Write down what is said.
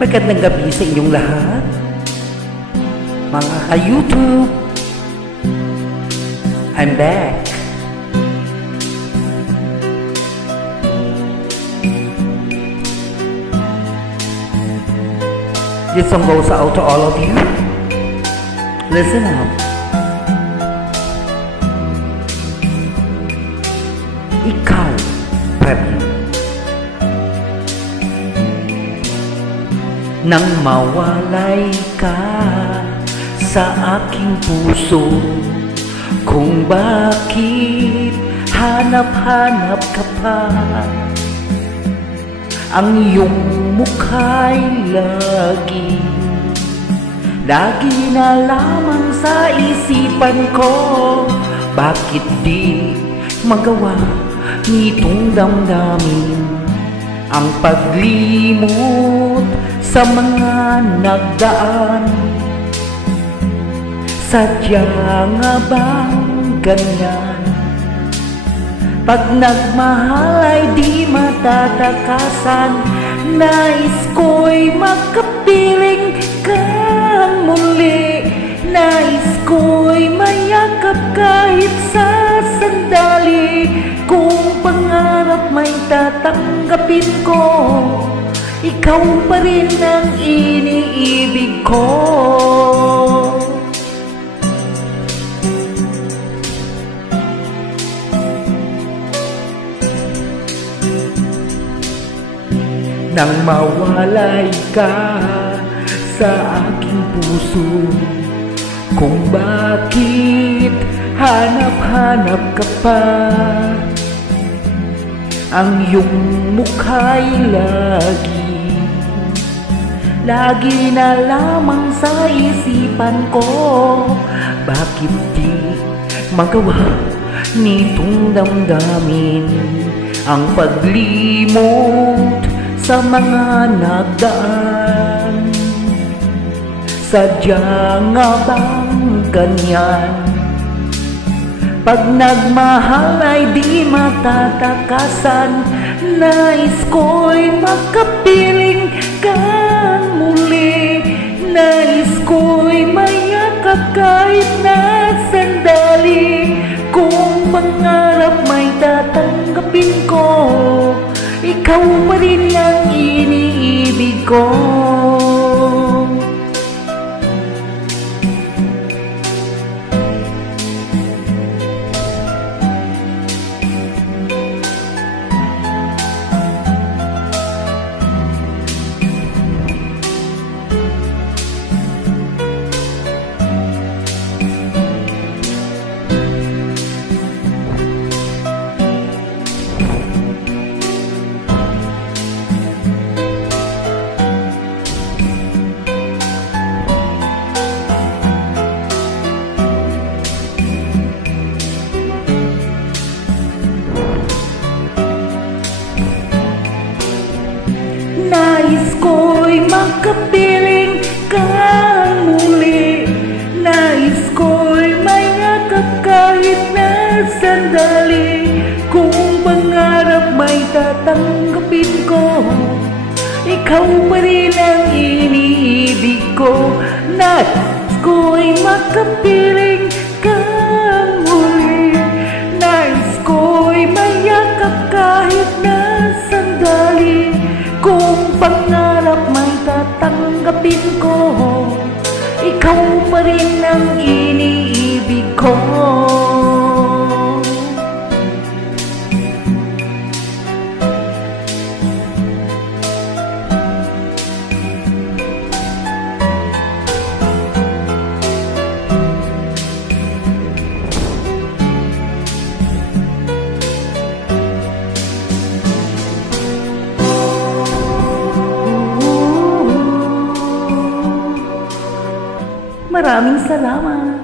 Magandang gabi sa inyong lahat, mga ka-YouTube. I'm back. This song goes out to all of you. Listen up. Ikaw, Preview. Nang mawalay ka sa aking puso, kung bakit hanap-hanap ka pa, ang iyong mukha'y lagi na lamang sa isipan ko. Bakit di magawa nitong damdamin ang paglimot sa mga nagdaan? Sadya nga bang ganyan? Pag nagmahal ay di matatakasan. Nais ko'y makapiling kang muli. Nais ko'y mayakap kahit sa sandali. Kung pangarap may tatanggapin ko, ikaw pa rin ang iniibig ko. Nang mawalay ka sa aking puso, kung bakit hanap-hanap ka pa, ang iyong mukha'y lagi na lamang sa isipan ko. Bakit di magawa nitong damdamin ang paglimot sa mga nagdaan? Sadya nga bang ganyan? Pag nagmahal ay di matatakasan. Nais ko'y makapiling kang muli. Nais ko'y mayakap kahit na sandali. Kung pangarap may tatanggapin ko, ikaw pa rin ang iniibig ko. Nais ko'y makapiling kang muli. Nais ko'y mayakap kahit na sandali. Kung pangarap may tatanggapin ko, ikaw pa rin ang iniibig ko. Nais ko'y makapiling kang muli. Nais ko'y mayakap kahit na sandali. Kung pangarap may tatanggapin ko, ikaw pa rin ang iniibig ko. Maraming salamat.